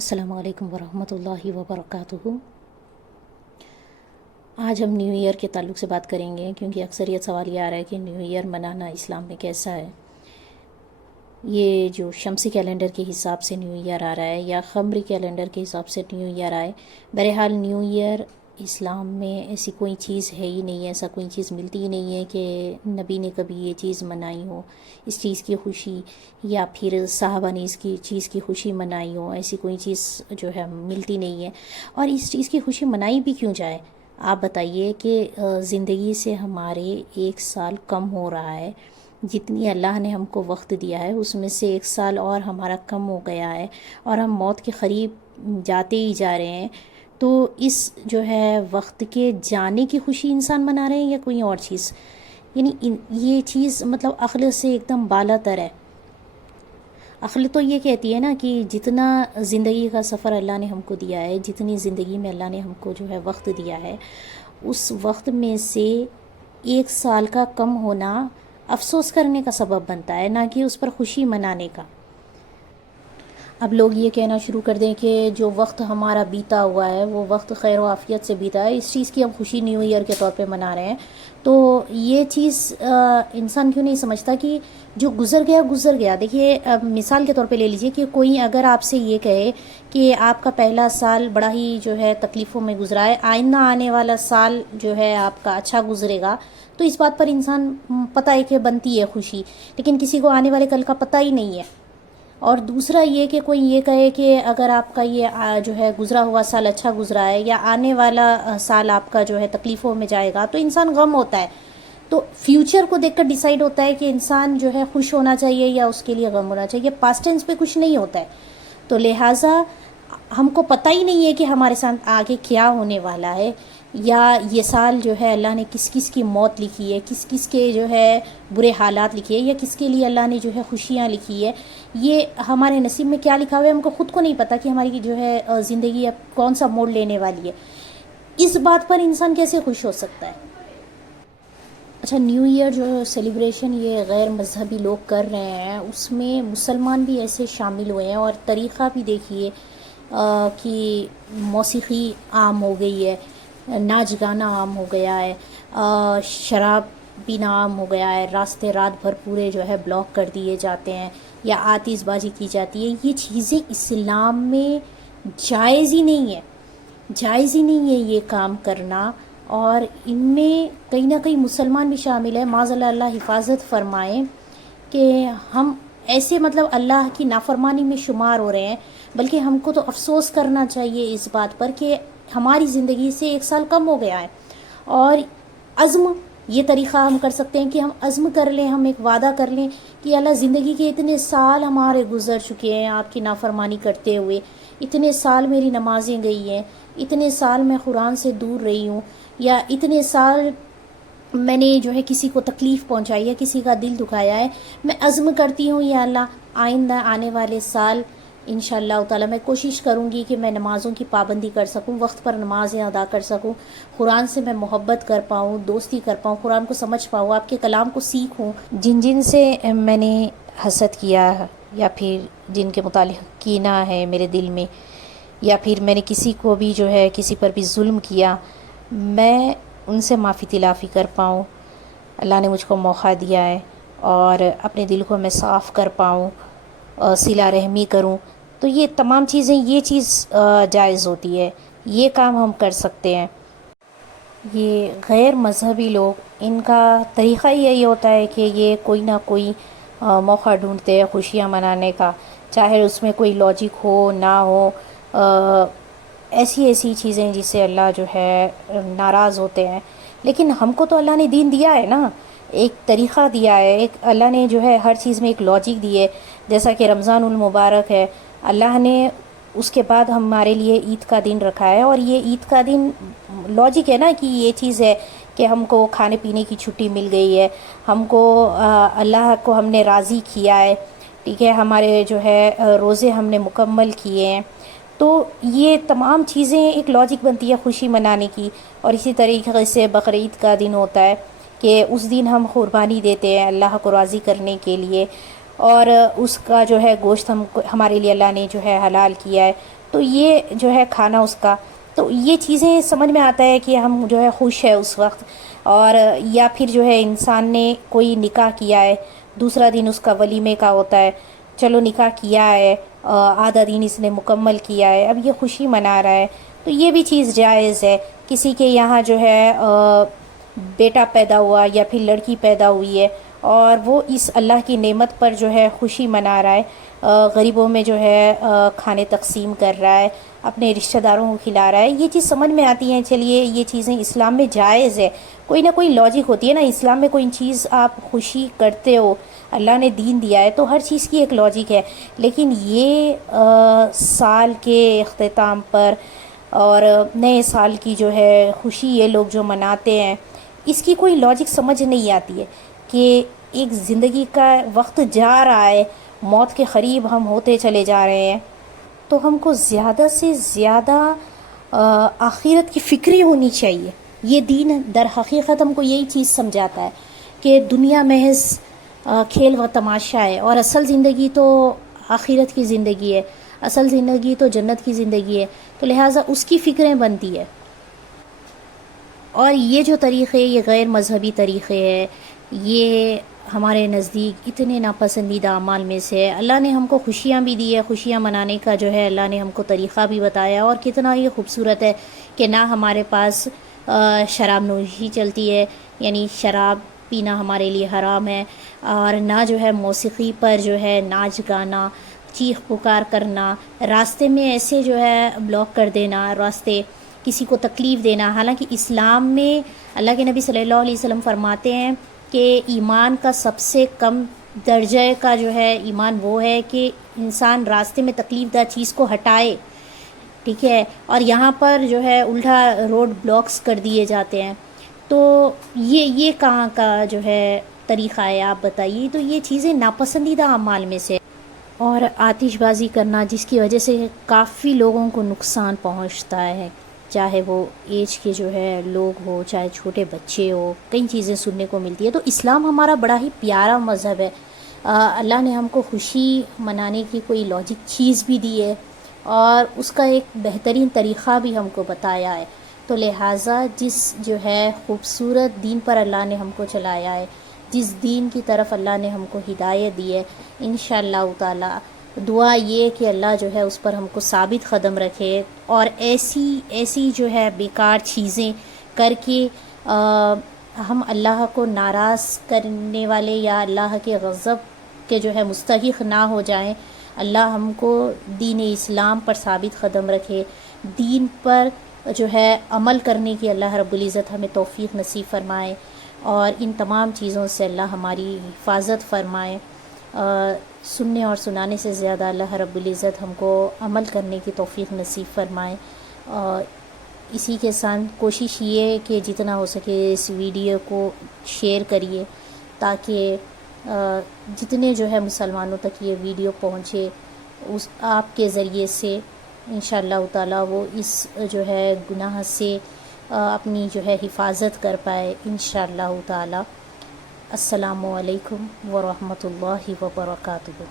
السلام علیکم ورحمۃ اللہ وبرکاتہ۔ آج ہم نیو ایئر کے تعلق سے بات کریں گے، کیونکہ اکثر یہ سوال یہ آ رہا ہے کہ نیو ایئر منانا اسلام میں کیسا ہے۔ یہ جو شمسی کیلنڈر کے حساب سے نیو ایئر آ رہا ہے یا قمری کیلنڈر کے حساب سے نیو ایئر آئے، بہرحال نیو ایئر اسلام میں ایسی کوئی چیز ہے ہی نہیں ہے، ایسا کوئی چیز ملتی ہی نہیں ہے کہ نبی نے کبھی یہ چیز منائی ہو، اس چیز کی خوشی، یا پھر صحابہ نے اس کی چیز کی خوشی منائی ہو۔ ایسی کوئی چیز جو ہے ملتی نہیں ہے، اور اس چیز کی خوشی منائی بھی کیوں جائے؟ آپ بتائیے کہ زندگی سے ہمارے 1 سال کم ہو رہا ہے، جتنی اللہ نے ہم کو وقت دیا ہے اس میں سے 1 سال اور ہمارا کم ہو گیا ہے، اور ہم موت کے قریب جاتے ہی جا رہے ہیں۔ تو اس جو ہے وقت کے جانے کی خوشی انسان منا رہے ہیں یا کوئی اور چیز؟ یعنی یہ چیز مطلب عقل سے ایک دم بالا تر ہے۔ عقل تو یہ کہتی ہے نا کہ جتنا زندگی کا سفر اللہ نے ہم کو دیا ہے، جتنی زندگی میں اللہ نے ہم کو جو ہے وقت دیا ہے، اس وقت میں سے 1 سال کا کم ہونا افسوس کرنے کا سبب بنتا ہے، نہ کہ اس پر خوشی منانے کا۔ اب لوگ یہ کہنا شروع کر دیں کہ جو وقت ہمارا بیتا ہوا ہے وہ وقت خیر و عافیت سے بیتا ہے، اس چیز کی ہم خوشی نیو ایئر کے طور پہ منا رہے ہیں۔ تو یہ چیز انسان کیوں نہیں سمجھتا کہ جو گزر گیا گزر گیا۔ دیکھیے، مثال کے طور پہ لے لیجئے کہ کوئی اگر آپ سے یہ کہے کہ آپ کا پہلا سال بڑا ہی جو ہے تکلیفوں میں گزرا ہے، آئندہ آنے والا سال جو ہے آپ کا اچھا گزرے گا، تو اس بات پر انسان پتہ ہے کہ بنتی ہے خوشی، لیکن کسی کو آنے والے کل کا پتہ ہی نہیں ہے۔ اور دوسرا یہ کہ کوئی یہ کہے کہ اگر آپ کا یہ جو ہے گزرا ہوا سال اچھا گزرا ہے، یا آنے والا سال آپ کا جو ہے تکلیفوں میں جائے گا، تو انسان غم ہوتا ہے۔ تو فیوچر کو دیکھ کر ڈیسائیڈ ہوتا ہے کہ انسان جو ہے خوش ہونا چاہیے یا اس کے لیے غم ہونا چاہیے، پاسٹ ٹینس پہ کچھ نہیں ہوتا ہے۔ تو لہٰذا ہم کو پتہ ہی نہیں ہے کہ ہمارے ساتھ آگے کیا ہونے والا ہے، یا یہ سال جو ہے اللہ نے کس کس کی موت لکھی ہے، کس کس کے جو ہے برے حالات لکھے ہیں، یا کس کے لیے اللہ نے جو ہے خوشیاں لکھی ہے۔ یہ ہمارے نصیب میں کیا لکھا ہوا ہے ہم کو خود کو نہیں پتہ کہ ہماری جو ہے زندگی اب کون سا موڑ لینے والی ہے۔ اس بات پر انسان کیسے خوش ہو سکتا ہے؟ اچھا، نیو ایئر جو سیلیبریشن یہ غیر مذہبی لوگ کر رہے ہیں، اس میں مسلمان بھی ایسے شامل ہوئے ہیں، اور طریقہ بھی دیکھیے کہ موسیقی عام ہو گئی ہے، ناچ گانا عام ہو گیا ہے، شراب پینا عام ہو گیا ہے، راستے رات بھر پورے جو ہے بلاک کر دیے جاتے ہیں، یا آتش بازی کی جاتی ہے۔ یہ چیزیں اسلام میں جائز ہی نہیں ہے، جائز ہی نہیں ہے یہ کام کرنا، اور ان میں کہیں نہ کہیں مسلمان بھی شامل ہے۔ معاذ اللہ، اللہ حفاظت فرمائے کہ ہم ایسے مطلب اللہ کی نافرمانی میں شمار ہو رہے ہیں، بلکہ ہم کو تو افسوس کرنا چاہیے اس بات پر کہ ہماری زندگی سے 1 سال کم ہو گیا ہے۔ اور عزم، یہ طریقہ ہم کر سکتے ہیں کہ ہم عزم کر لیں، ہم ایک وعدہ کر لیں کہ اللہ زندگی کے اتنے سال ہمارے گزر چکے ہیں آپ کی نافرمانی کرتے ہوئے، اتنے سال میری نمازیں گئی ہیں، اتنے سال میں قرآن سے دور رہی ہوں، یا اتنے سال میں نے جو ہے کسی کو تکلیف پہنچائی ہے، کسی کا دل دکھایا ہے۔ میں عزم کرتی ہوں یا اللہ آئندہ آنے والے سال انشاءاللہ تعالی میں کوشش کروں گی کہ میں نمازوں کی پابندی کر سکوں، وقت پر نمازیں ادا کر سکوں، قرآن سے میں محبت کر پاؤں، دوستی کر پاؤں، قرآن کو سمجھ پاؤں، آپ کے کلام کو سیکھوں۔ جن جن سے میں نے حسد کیا یا پھر جن کے متعلق کینہ ہے میرے دل میں، یا پھر میں نے کسی کو بھی جو ہے کسی پر بھی ظلم کیا، میں ان سے معافی تلافی کر پاؤں، اللہ نے مجھ کو موقع دیا ہے، اور اپنے دل کو میں صاف کر پاؤں، صلہ رحمی کروں، تو یہ تمام چیزیں، یہ چیز جائز ہوتی ہے، یہ کام ہم کر سکتے ہیں۔ یہ غیر مذہبی لوگ، ان کا طریقہ ہی یہی ہوتا ہے کہ یہ کوئی نہ کوئی موقع ڈھونڈتے ہیں خوشیاں منانے کا، چاہے اس میں کوئی لاجک ہو نہ ہو، ایسی ایسی چیزیں جس سے اللہ جو ہے ناراض ہوتے ہیں۔ لیکن ہم کو تو اللہ نے دین دیا ہے نا، ایک طریقہ دیا ہے، ایک اللہ نے جو ہے ہر چیز میں ایک لاجک دی ہے۔ جیسا کہ رمضان المبارک ہے، اللہ نے اس کے بعد ہمارے لیے عید کا دن رکھا ہے، اور یہ عید کا دن لاجک ہے نا کہ یہ چیز ہے کہ ہم کو کھانے پینے کی چھٹی مل گئی ہے، ہم کو اللہ کو ہم نے راضی کیا ہے، ٹھیک ہے، ہمارے جو ہے روزے ہم نے مکمل کیے ہیں۔ تو یہ تمام چیزیں ایک لاجک بنتی ہے خوشی منانے کی۔ اور اسی طریقے سے بقرعید کا دن ہوتا ہے کہ اس دن ہم قربانی دیتے ہیں اللہ کو راضی کرنے کے لیے، اور اس کا جو ہے گوشت ہمارے لیے اللہ نے جو ہے حلال کیا ہے، تو یہ جو ہے کھانا اس کا، تو یہ چیزیں سمجھ میں آتا ہے کہ ہم جو ہے خوش ہے اس وقت. اور یا پھر جو ہے انسان نے کوئی نکاح کیا ہے، دوسرا دن اس کا ولیمے کا ہوتا ہے، چلو نکاح کیا ہے، آدھا دن اس نے مکمل کیا ہے، اب یہ خوشی منا رہا ہے، تو یہ بھی چیز جائز ہے. کسی کے یہاں جو ہے بیٹا پیدا ہوا یا پھر لڑکی پیدا ہوئی ہے اور وہ اس اللہ کی نعمت پر جو ہے خوشی منا رہا ہے، غریبوں میں جو ہے کھانے تقسیم کر رہا ہے، اپنے رشتہ داروں کو کھلا رہا ہے، یہ چیز سمجھ میں آتی ہیں. چلیے یہ چیزیں اسلام میں جائز ہے، کوئی نہ کوئی لاجک ہوتی ہے نا. اسلام میں کوئی چیز آپ خوشی کرتے ہو، اللہ نے دین دیا ہے تو ہر چیز کی ایک لاجک ہے. لیکن یہ سال کے اختتام پر اور نئے سال کی جو ہے خوشی یہ لوگ جو مناتے ہیں، اس کی کوئی لاجک سمجھ نہیں آتی ہے کہ ایک زندگی کا وقت جا رہا ہے، موت کے قریب ہم ہوتے چلے جا رہے ہیں، تو ہم کو زیادہ سے زیادہ آخرت کی فکری ہونی چاہیے. یہ دین در حقیقت ہم کو یہی چیز سمجھاتا ہے کہ دنیا محض کھیل و تماشا ہے، اور اصل زندگی تو آخرت کی زندگی ہے، اصل زندگی تو جنت کی زندگی ہے. تو لہٰذا اس کی فکریں بنتی ہے. اور یہ جو طریقے، یہ غیر مذہبی طریقے ہیں، یہ ہمارے نزدیک اتنے ناپسندیدہ اعمال میں سے ہے. اللہ نے ہم کو خوشیاں بھی دی ہے، خوشیاں منانے کا جو ہے اللہ نے ہم کو طریقہ بھی بتایا، اور کتنا یہ خوبصورت ہے کہ نہ ہمارے پاس شراب نوشی چلتی ہے، یعنی شراب پینا ہمارے لیے حرام ہے، اور نہ جو ہے موسیقی پر جو ہے ناچ گانا، چیخ پکار کرنا، راستے میں ایسے جو ہے بلاک کر دینا راستے، کسی کو تکلیف دینا. حالانکہ اسلام میں اللہ کے نبی صلی اللہ علیہ وسلم فرماتے ہیں کہ ایمان کا سب سے کم درجے کا جو ہے ایمان وہ ہے کہ انسان راستے میں تکلیف دہ چیز کو ہٹائے. ٹھیک ہے، اور یہاں پر جو ہے الٹا روڈ بلاکس کر دیے جاتے ہیں. تو یہ کہاں کا جو ہے طریقہ ہے آپ بتائیے. تو یہ چیزیں ناپسندیدہ اعمال میں سے. اور آتش بازی کرنا جس کی وجہ سے کافی لوگوں کو نقصان پہنچتا ہے، چاہے وہ ایج کے جو ہے لوگ ہو، چاہے چھوٹے بچے ہو، کئی چیزیں سننے کو ملتی ہے. تو اسلام ہمارا بڑا ہی پیارا مذہب ہے. اللہ نے ہم کو خوشی منانے کی کوئی لاجک چیز بھی دی ہے، اور اس کا ایک بہترین طریقہ بھی ہم کو بتایا ہے. تو لہٰذا جس جو ہے خوبصورت دین پر اللہ نے ہم کو چلایا ہے، جس دین کی طرف اللہ نے ہم کو ہدایت دی ہے، انشاءاللہ تعالی دعا یہ کہ اللہ جو ہے اس پر ہم کو ثابت قدم رکھے، اور ایسی جو ہے بیکار چیزیں کر کے ہم اللہ کو ناراض کرنے والے یا اللہ کے غضب کے جو ہے مستحق نہ ہو جائیں. اللہ ہم کو دین اسلام پر ثابت قدم رکھے، دین پر جو ہے عمل کرنے کی اللہ رب العزت ہمیں توفیق نصیب فرمائے، اور ان تمام چیزوں سے اللہ ہماری حفاظت فرمائے. سننے اور سنانے سے زیادہ اللہ رب العزت ہم کو عمل کرنے کی توفیق نصیب فرمائے. اسی کے ساتھ کوشش یہ ہے کہ جتنا ہو سکے اس ویڈیو کو شیئر کریے، تاکہ جتنے جو ہے مسلمانوں تک یہ ویڈیو پہنچے، اس آپ کے ذریعے سے انشاءاللہ تعالی وہ اس جو ہے گناہ سے اپنی جو ہے حفاظت کر پائے انشاءاللہ تعالی. السلام علیکم ورحمۃ اللہ وبرکاتہ.